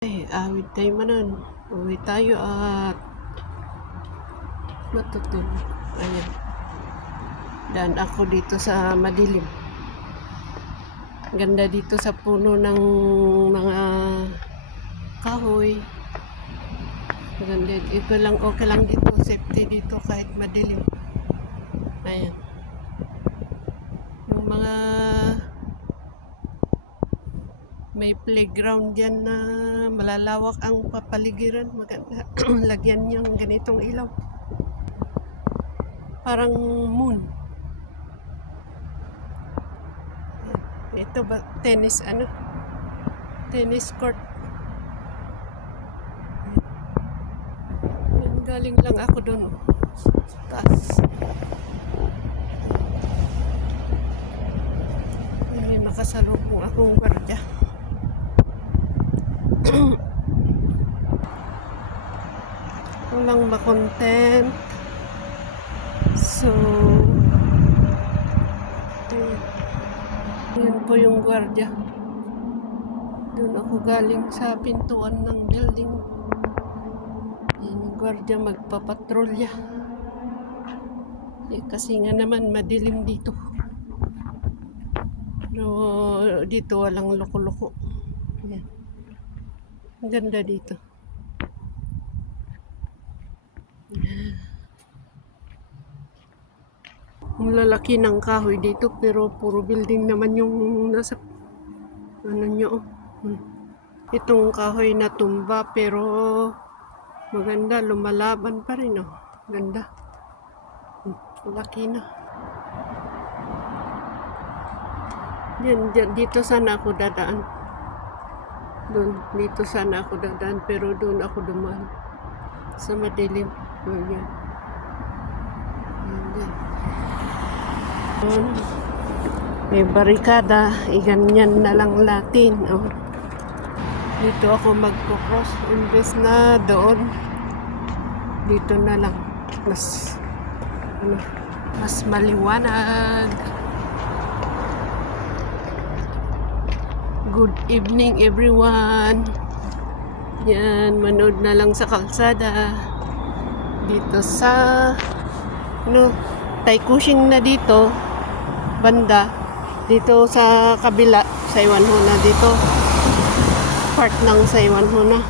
Awit tayo manan. Uwi tayo at matutulog. Ayan. Daan ako dito sa madilim. Ganda dito sa puno ng mga kahoy. Ganda. Ito lang, okay lang dito. Safety dito kahit madilim. Ayan. Yung mga may playground dyan na malalawak ang papaligiran. Maganda. Lagyan nyo ng ganitong ilaw. Parang moon. Ito ba tennis tennis court. Galing lang ako doon taas. May makasalubong akong gwardiya. Walang makontent. So yun po yung gwardiya. Doon ako galing sa pintuan ng building. Yan yung gwardiya magpapatrolya. Kasi nga naman madilim dito. No, dito walang loko-loko. Yan. Ang ganda dito. Ang lalaki ng kahoy dito pero puro building naman yung nasa nyo. Itong kahoy na tumba pero maganda, lumalaban pa rin. Ganda. Laki na. Yan, dito sana ako dadaan. Dito sana ako dadaan pero doon ako dumaan. Sa madilim. Yan. May barikada, ganyan na lang natin. Dito ako magpo-cross imbes na doon. Dito na lang mas maliwanag. Good evening everyone. Yan, manood na lang sa kalsada. Dito sa Taikushing na dito banda dito sa kabila Saiwan Hona dito part ng Saiwan Hona.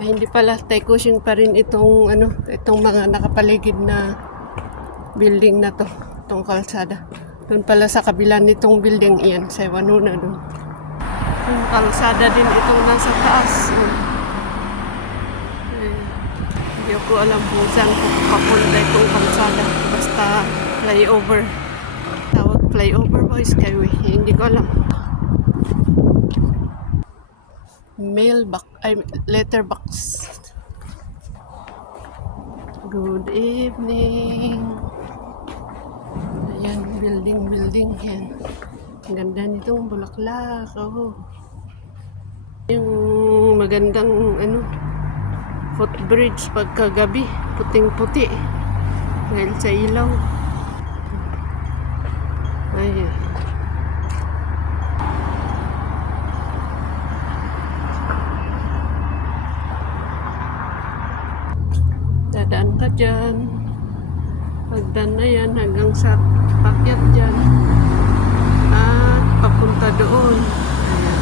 Ay, hindi pala Taikushing pa rin itong itong mga nakapaligid na building na to, itong kalsada. Doon pala sa kabila nitong building iyan Saiwan Hona doon. Yung kalsada din itong nasa taas. Hindi ko alam kung saan papunta itong kalsada. Basta flyover. Tawag flyover ba? Skyway. Hindi ko alam. Letterbox. Good evening. Ayan, building. Yan. Ang ganda nitong bulaklak. Yung magandang footbridge pagkagabi. Puting-puti. Dahil sa ilaw. Ayan. Dadaan ka dyan. Pagdaan na yan hanggang sa pakyat dyan. At papunta doon. Ayan.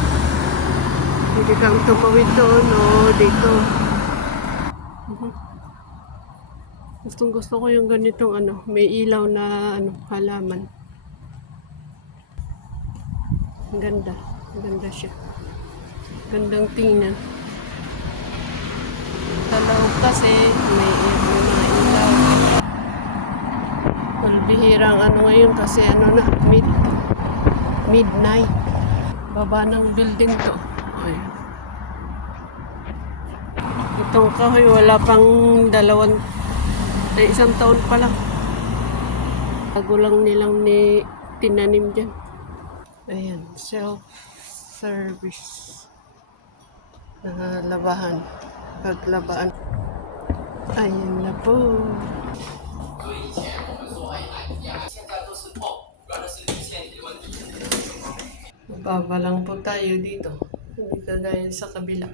Hindi kang tumawid doon o dito. Gusto ko yung ganitong may ilaw na halaman. Ang ganda siya. Gandang tingnan. Talaw kasi may mga ilaw. Malbihirang ngayon kasi na midnight. Baba ng building to. Ayan. Itong kahoy wala pang isang taon pa lang. Bago lang nilang tinanim dyan. Ayan, self-service na labahan. Paglabaan. Ayan na po. Mababa lang po tayo dito. Hindi kagaya sa kabila.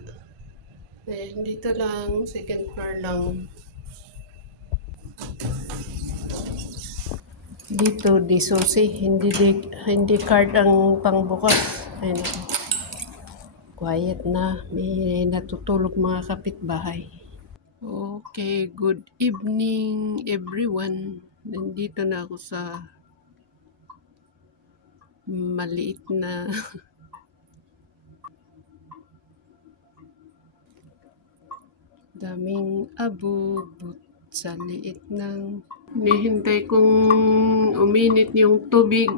Eh, dito lang, second floor lang. Dito, di susi. Hindi card ang pangbukas. Ayun ako. Quiet na. May natutulog mga kapitbahay. Okay, good evening everyone. Nandito na ako sa maliit na daming abubot sa liit ng nihintay kong uminit yung tubig.